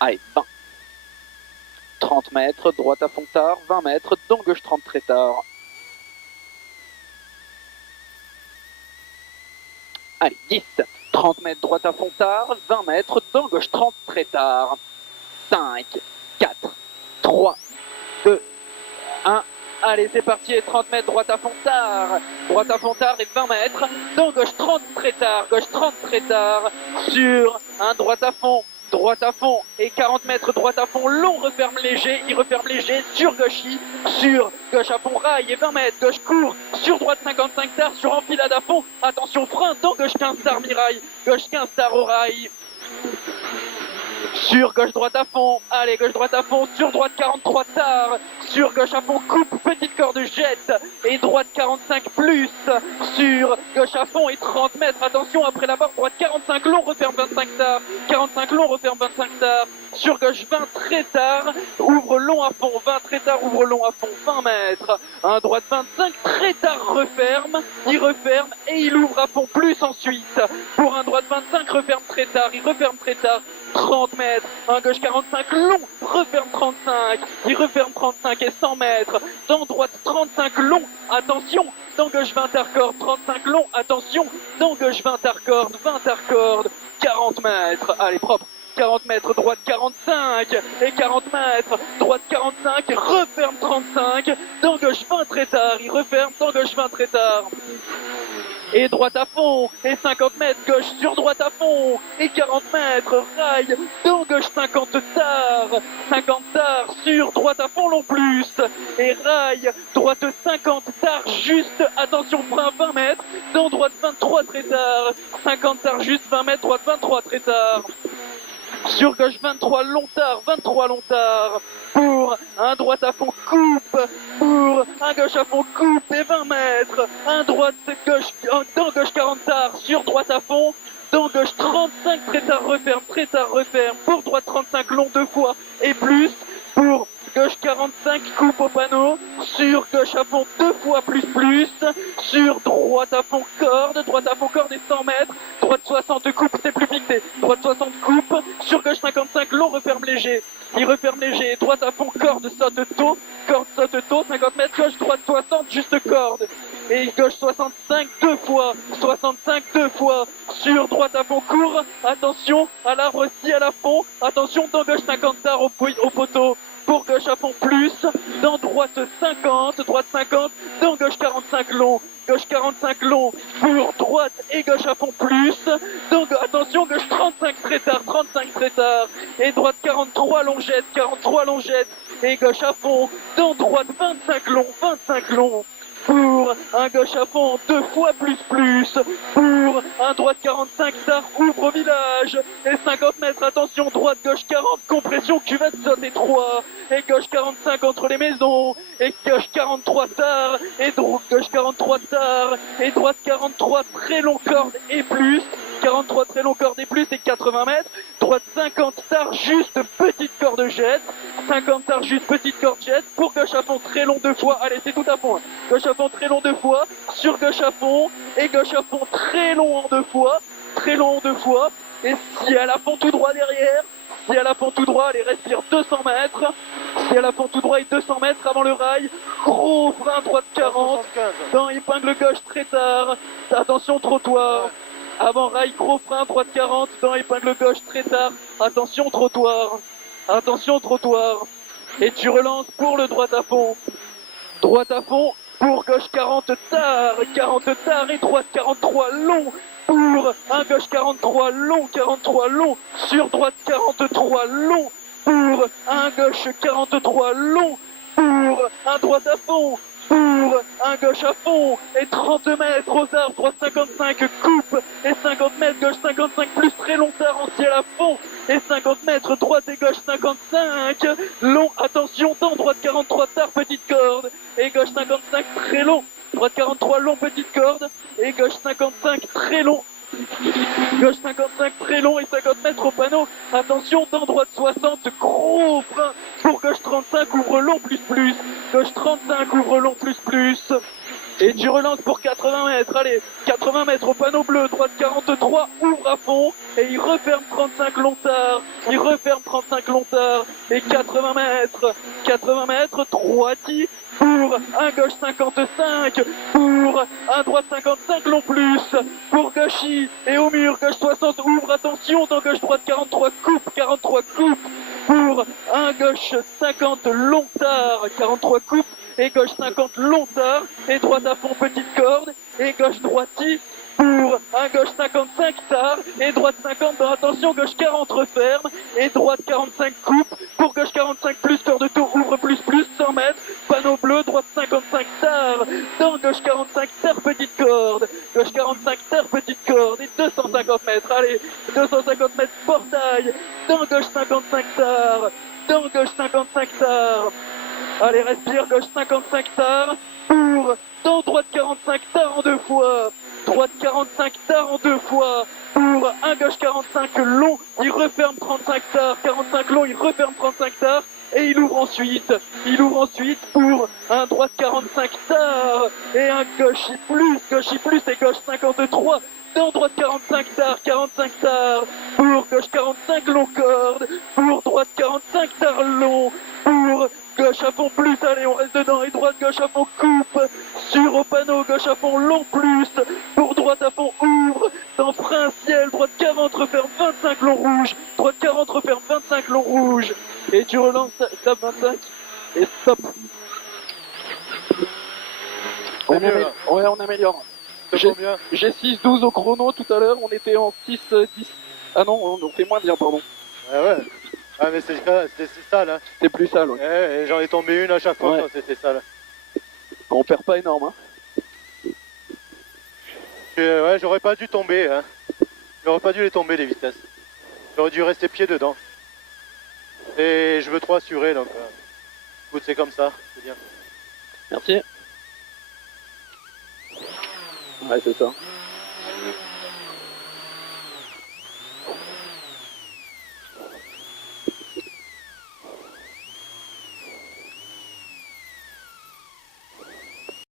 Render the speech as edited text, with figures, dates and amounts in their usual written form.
Allez, 20. 30 mètres, droite à fond tard, 20 mètres, dans gauche 30 très tard. Allez, 10. 30 mètres, droite à fond tard, 20 mètres, dans gauche 30 très tard. 5, 4, 3, 2, 1. Allez, c'est parti, et 30 mètres, droite à fond tard. Droite à fond tard et 20 mètres, dans gauche 30 très tard, gauche 30 très tard. Sur un droite à fond et 40 mètres, droite à fond, long, referme léger, il referme léger, sur gauche sur gauche à fond, rail et 20 mètres, gauche court, sur droite 55 tard, sur enfilade à fond, attention frein, dans gauche 15 tard, mirail, gauche 15 tard au rail. Sur gauche droite à fond, allez gauche droite à fond, sur droite 43 tard, sur gauche à fond, coupe, petite corde jette, et droite 45 plus, sur gauche à fond et 30 mètres, attention après la barre, droite 45 long, referme 25 tard, 45 long, referme 25 tard, sur gauche 20 très tard, ouvre long à fond, 20 très tard, ouvre long à fond, 20 mètres, un droite 25 très tard, referme, il referme et il ouvre à fond plus ensuite, pour un droite 25, referme très tard, il referme très tard, 30 mètres, un gauche 45 long, referme 35, il referme 35 et 100 mètres, dans droite 35 long, attention, dans gauche 20 hardcore, 35 long, attention, dans gauche 20 hardcore, 40 mètres, allez propre, 40 mètres, droite 45 et 40 mètres, droite 45, referme 35, dans gauche 20 très tard, il referme, dans gauche 20 très tard. Et droite à fond, et 50 mètres, gauche sur droite à fond, et 40 mètres, rail, dans gauche 50 tard, sur droite à fond long plus, et rail, droite 50 tard, juste, attention frein 20 mètres, dans droite 23 très tard, 50 tard juste, 20 mètres, droite 23 très tard. Sur gauche 23 long tard, pour un droite à fond coupe, pour un gauche à fond coupe et 20 mètres, un droite gauche, dans gauche 40 tard, sur droite à fond, dans gauche 35 très tard referme, pour droite 35 long 2 fois et plus, pour gauche 45 coupe au panneau, sur gauche à fond 2 fois plus, sur droite à fond corde et 100 mètres, droite 60 coupe, c'est plus fixé, droite 60 coupe, sur gauche 55 long, referme léger, il referme léger, droite à fond corde saute tôt, 50 mètres, gauche droite 60 juste corde, et gauche 65 2 fois, sur droite à fond court, attention à l'arbre aussi à la fond, attention dans gauche 50 tard au poteau, pour gauche à fond plus, dans droite 50, dans gauche 45 long, pour droite et gauche à fond plus, donc attention gauche 35 très tard, et droite 43 longette, et gauche à fond, dans droite 25 long, pour un gauche à fond 2 fois plus, pour un droite 45 tard, ouvre au village, et 50 mètres, attention, droite gauche 40, compression, cuvette sauter 3, et gauche 45 entre les maisons, et gauche 43 tard, et gauche 43 tard, et droite 43 très long corde et plus, 43 très long corde et plus, et 80 mètres, droite 50 tard, juste petite corde jette, 50 tard, juste petite corde jette, pour gauche à fond très long 2 fois, allez c'est tout à fond, gauche à fond très long 2 fois, sur gauche à fond, et gauche à fond très long en 2 fois, et si elle a fond tout droit derrière, allez respire 200 mètres, si elle a fond tout droit et 200 mètres avant le rail, gros frein droite 40, dans épingle gauche très tard, attention trottoir, avant rail gros frein droite 40, dans épingle gauche très tard, attention trottoir, et tu relances pour le droite à fond, pour gauche 40 tard et droite 43 long, pour un gauche 43 long, sur droite 43 long, pour un gauche 43 long, pour un droite à fond, pour un gauche à fond, et 30 mètres aux arbres, droite 55 coupe, et 50 mètres, gauche 55 plus très long tard en ciel à fond, et 50 mètres, droite et gauche 55, long, attention, dans droite 43 tard, petite corde, et gauche 55 très long, droite 43 long, petite corde, et gauche 55 très long, et 50 mètres au panneau, attention, dans droite 60, gros frein, pour gauche 35, ouvre long plus, gauche 35, ouvre long plus, Et tu relances pour 80 mètres. Allez, 80 mètres au panneau bleu. Droite 43, ouvre à fond. Et il referme 35 longtards. Il referme 35 longtards. Et 80 mètres. 80 mètres, droiti pour un gauche 55. Pour un droite 55 long plus. Pour Gauchy. Et au mur, gauche 60, ouvre. Attention, dans gauche droite 43 coupe. 43 coupe. Pour un gauche 50 longtard. 43 coupe. Et gauche 50 longtard, et droite à fond petite corde, et gauche droiti pour un gauche 55 tard, et droite 50 dans attention, gauche 40 referme, et droite 45 coupe, pour gauche 45 plus, corde de tour, ouvre plus, 100 mètres, panneau bleu, droite 55 tard, dans gauche 45 tard, petite corde, gauche 45 tard, petite corde, et 250 mètres, allez, 250 mètres, portail, dans gauche 55 tard, dans gauche 55 tard. Allez, respire, gauche 55 tard, pour, dans droite 45 tard en deux fois, droite 45 tard en deux fois, pour un gauche 45 long, il referme 35 tard, 45 long, il referme 35 tard, et il ouvre ensuite pour un droite 45 tard, et un gauche plus, et gauche 53, dans droite 45 tard, pour gauche 45 long corde, pour droite 45 tard long, pour gauche à fond plus, allez on reste dedans, et droite gauche à fond coupe, sur au panneau, gauche à fond long plus, pour droite à fond ouvre, dans frein ciel, droite 40 referme 25 long rouge, droite 40 referme 25 long rouge, et tu relances, tape 25, et stop. On améliore. J'ai 6-12 au chrono tout à l'heure, on était en 6-10. Ah non, on fait moins bien, pardon. Ah ouais. Ah mais c'est ça là. C'est plus sale, ouais. Ouais, j'en ai tombé une à chaque fois, ouais. C'était ça là. On perd pas énorme, hein. Ouais, j'aurais pas dû tomber, hein. J'aurais pas dû les tomber les vitesses. J'aurais dû rester pied dedans. Et je veux trop assurer donc. Écoute, c'est comme ça, c'est bien. Merci. Ouais, c'est ça.